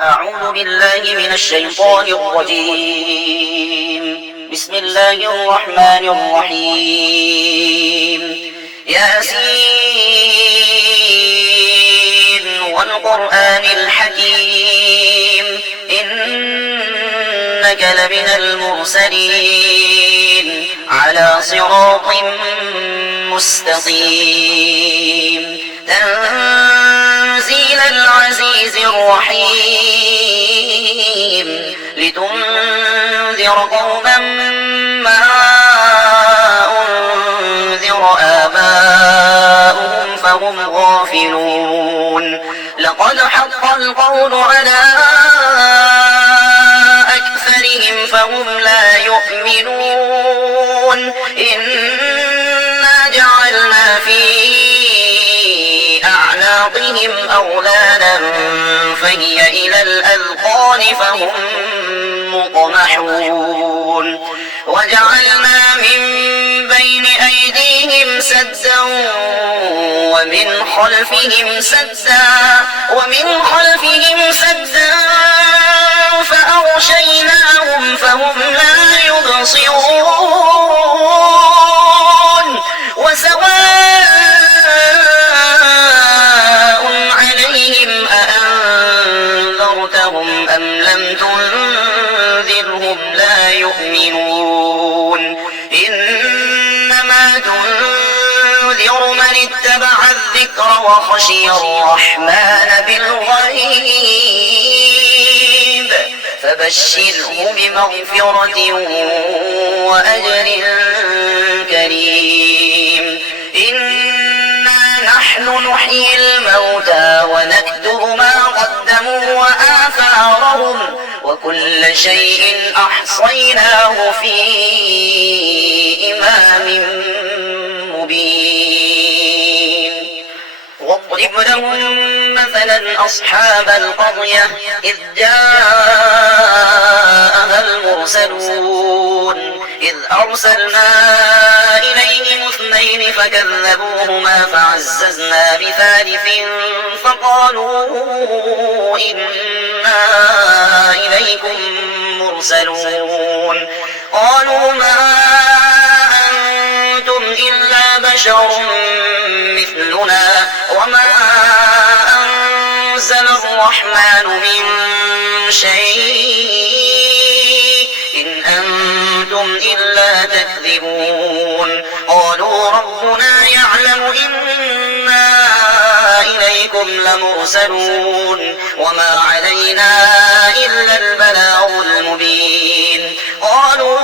أعوذ بالله من الشيطان الرجيم. بسم الله الرحمن الرحيم. ياسين والقرآن الحكيم إنك لمن المرسلين على صراط مستقيم تنزيل العزيز الرحيم لتنذر قوما ما أنذر آباؤهم فهم غافلون لقد حق القول على أكثرهم فهم لا يؤمنون إنا جعلنا في أعناقهم أغلالا فهي إلى الأذقان فهم مقمحون وجعلنا من بين أيديهم سدا ومن خلفهم سدا فأغشيناهم فهم لا يبصرون وسواء عليهم أأنذرتهم أم لم تنذرهم لا يؤمنون إنما تنذر من اتبع الذكر وخشي الرحمن بالغيب فبشره بمغفرة وأجر كريم إنا نحن نحيي الموتى ونكتب ما قدموا وآثارهم وكل شيء أحصيناه في إمام مبين واضرب لهم مثلا أصحاب القرية إذ جاءها المرسلون إذ أرسلنا إليهم اثنين فكذبوهما فعززنا بثالث فقالوا إنا إليكم مرسلون قالوا ما أنتم إلا بشر مثلنا وما أنزل الرحمن من شيء إن أنتم إلا تكذبون قالوا ربنا يعلم إنا إليكم لمرسلون وما علينا إلا البلاغ المبين قالوا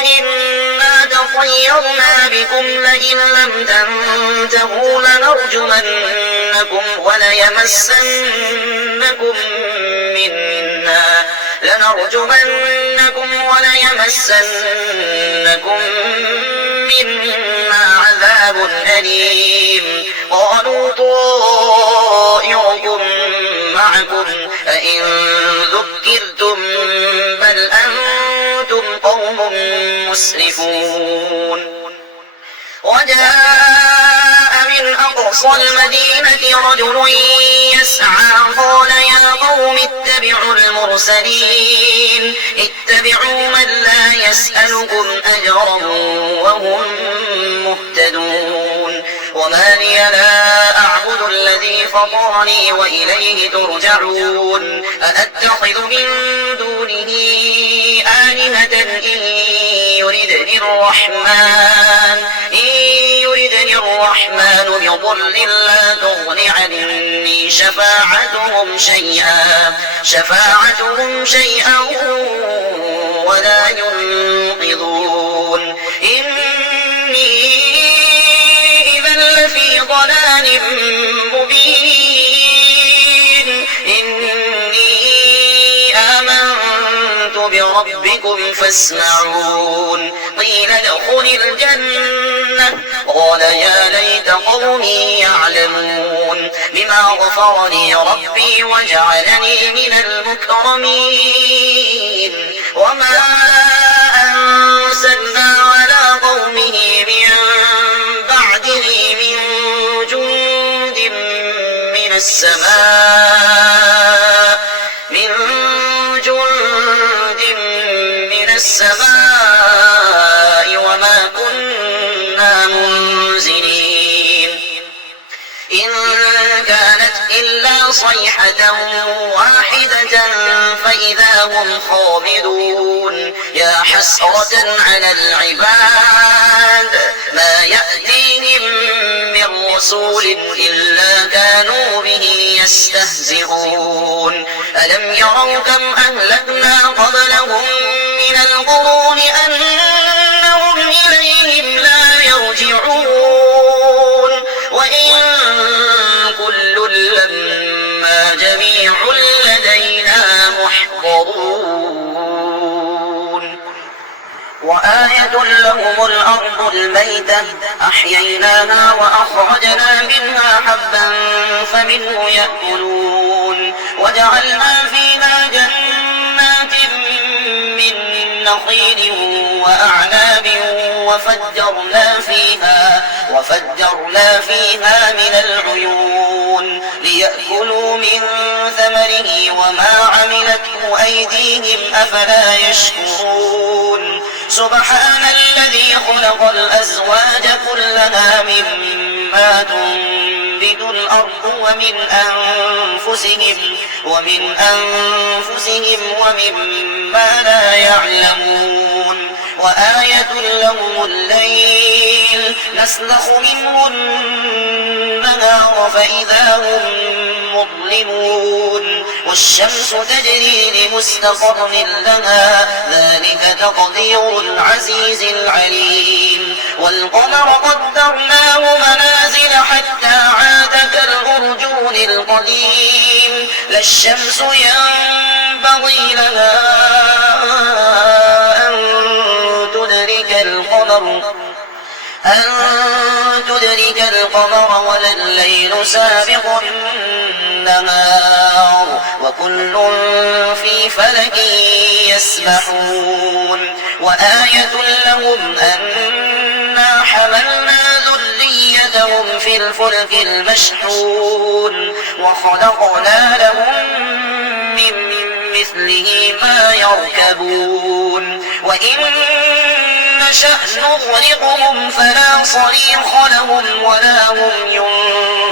إنا تطيرنا بكم لئن لم تنتهوا لنرجمنكم وليمسنكم منا عذاب أليم قالوا طائركم معكم أئن ذكرتم بل أنتم قوم مسرفون وجاء من أقصى المدينة رجل يسعى قال يا قوم اتبعوا المرسلين اتبعوا من لا يسألكم أجرا وهم مهتدون وما لي لا أعبد الذي فطرني وإليه ترجعون أأتخذ من دونه آلهة إن يردني الرحمن بضر لا تغن عني شفاعتهم شيئا ولا ينقذون إني إذا لفي ضلال مبين إني آمنت بربكم فاسمعون قيل ادخل الجنة قال يا ليت قومي يعلمون بما غفر لي ربي وجعلني من المكرمين وما أنزلنا على قومه من بعده من جند من السماء السماء وما كنا منزلين إن كانت إلا صيحة واحدة فإذا هم خامدون يا حسرة على العباد ما يأتيهم من رسول إلا كانوا به يستهزئون ألم يروا كم أهلكنا قبلهم من القرون أنهم إليهم لا يرجعون وإن كل لما جميع لدينا محضرون وآية لهم الأرض الميتة أحييناها وأخرجنا منها حبا فمنه يأكلون وجعلنا فيها جنات من نخيل وأعناب وفجرنا فيها من العيون ليأكلوا من ثمره وما عملته أيديهم أفلا يشكرون سبحان الذي خلق الأزواج كلها مما تنبت الأرض ومن أنفسهم ومما لا يعلمون وآية لهم الليل نسلخ منه النهار فإذا هم مظلمون والشمس تجري لمستقر لها ذلك تقدير العزيز العليم والقمر قدرناه منازل حتى عاد كالأرجون القديم لا الشمس ينبغي لها أن تدرك القمر ولا الليل سابق النهار وكل في فلك يسبحون وآية لهم أنا حملنا ذريتهم في الفلك المشحون وخلقنا لهم من مثله ما يركبون وإن نشأ نغرقهم فلا صريخ لهم ولا هم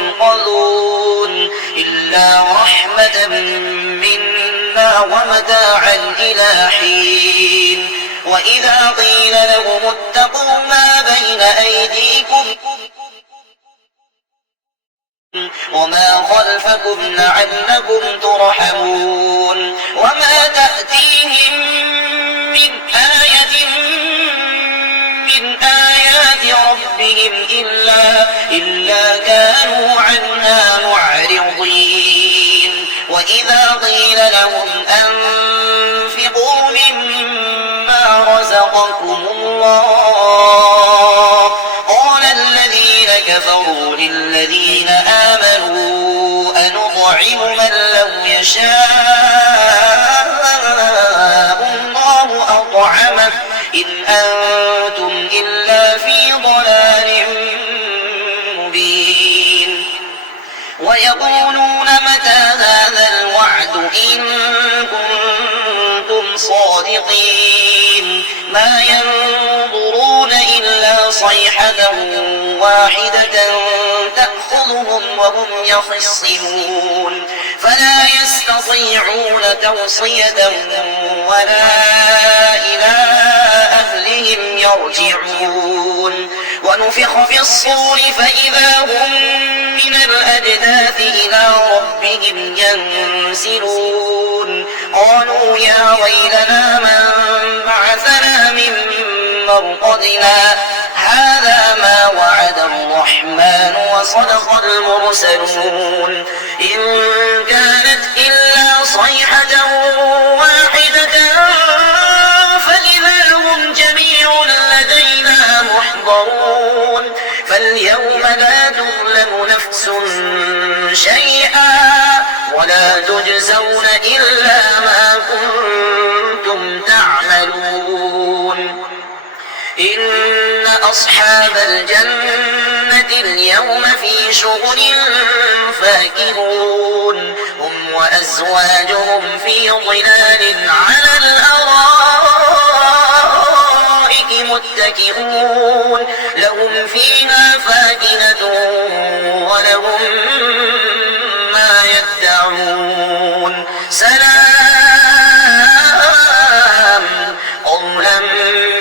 ينقذون إلا رحمة منا ومتاعا إلى حين وإذا قيل لهم اتقوا ما بين أيديكم وما خلفكم لعلكم ترحمون وما تأتيهم من آية من آيات ربهم إلا كانوا عنها معرضين وإذا قيل لهم أنفقوا مما رزقكم الله قال الذين كفروا للذين آمنوا أنطعم من لو يشاء الله أطعمه إن أنتم إلا في ضلال مبين ويقولون متى هذا الوعد إن كنتم صادقين ما ينظرون إلا صيحة واحدة تأخذهم وهم يخصمون فلا يستطيعون توصية ولا إلى أهلهم يرجعون ونفخ في الصور فإذا هم من الأجداث إلى ربهم ينسلون قالوا يا ويلنا من بعثنا من مرقدنا هذا ما وعد الرحمن وصدق المرسلون إن كانت إلا صيحة واحدة فإذا هم جميع لدينا محضرون فاليوم لا تظلم نفس شيئا ولا تجزون إلا ما كنتم تعملون إن أصحاب الجنة اليوم في شغل فاكهون هم وأزواجهم في ظلال على الأرائك متكئون لهم فيها فاكهة ولهم ما يدعون سلام قولا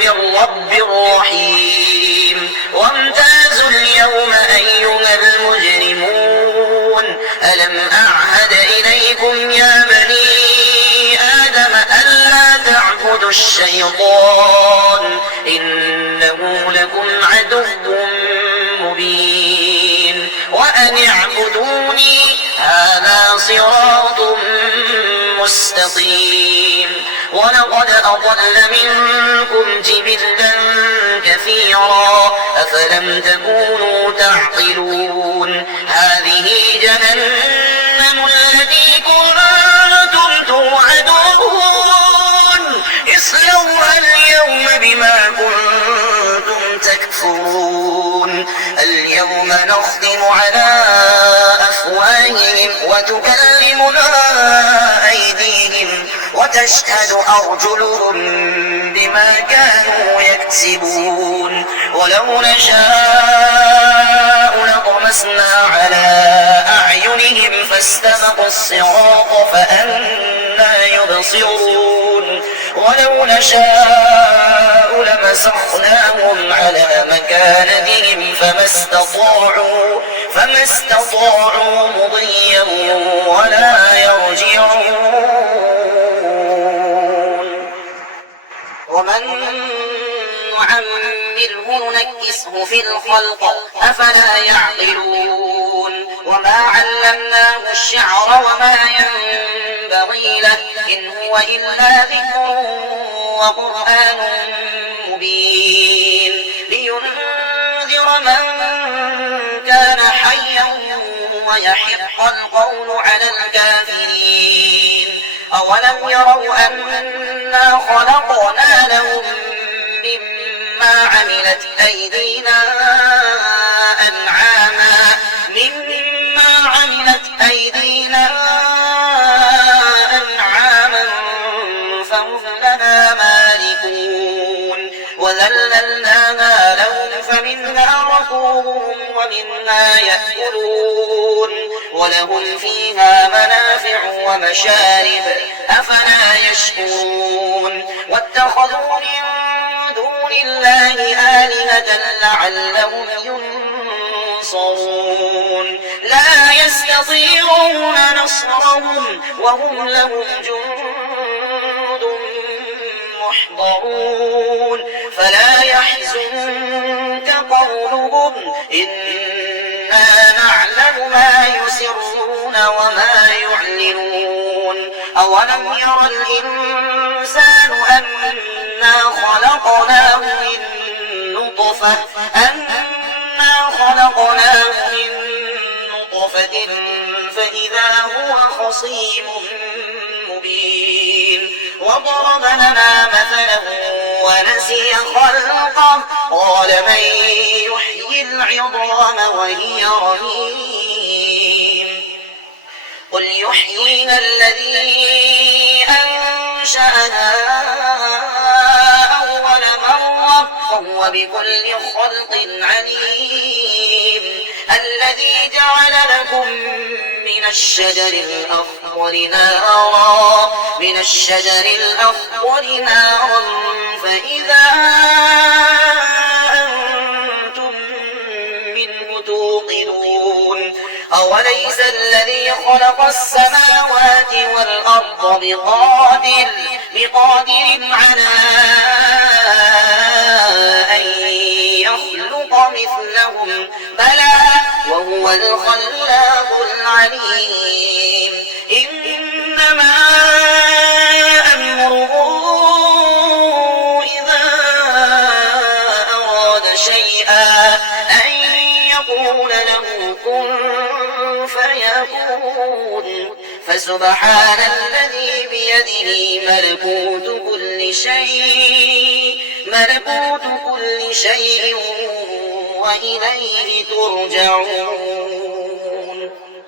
من رب رحيم وامتازوا اليوم أيها المجرمون ألم أعهد إليكم يا بني آدم ألا تعبدوا الشيطان إنه لكم عدو مبين وأن اعبدوني هذا صراط مستقيم ولقد أضل منكم جبلا كثيرا أفلم تكونوا تعقلون هذه جهنم التي كنتم توعدون اصلوها اليوم بما كنتم تكفرون اليوم نختم على أفواههم وتكلمنا أيديهم وتشهد أرجلهم بما كانوا يكسبون ولو نشاء لطمسنا على أعينهم فاستبقوا الصراط فأنى يبصرون ولو نشاء لمسخناهم على مكانتهم فما استطاعوا مضيا ولا يرجعون ومن نعمره ننكسه في الخلق أفلا يعقلون وما علمناه الشعر وما ينبغي له إن هو إلا ذكر وقرآن مبين لينذر من كان حيا ويحق القول على الكافرين أولم يروا أنا خلقنا لهم مما عملت أيدينا أنعاما فهم لها مالكون وذللناها لهم فمنها ركوبهم ومنها يأكلون ولهم فيها منافع ومشارب أفلا يشكرون واتخذوا من دون الله آلهة لعلهم ينصرون لا يستطيعون نصرهم وهم لهم جند محضرون فلا يحزنك قولهم إنا نعلم ما يسرون وما يعلنون أولم ير الإنسان أنا خلقناه من نطفة فإذا هو خصيم مبين وضرب لنا مثلا ونسي خلقه قال من يحيي العظام وهي رميم قل يحييها الذي أنشأها أول مرة وهو بكل خلق عليم الذي جعل لكم من الشجر الأخضر نارا فإذا أنتم منه توقدون أوليس الذي خلق السماوات والأرض بقادر على أن يخلق مثلهم بلى وهو الخلاق العليم إنما أمره إذا أراد شيئا أن يقول له كن فيكون فسبحان الذي بيده ملكوت كل شيء وإليه ترجعون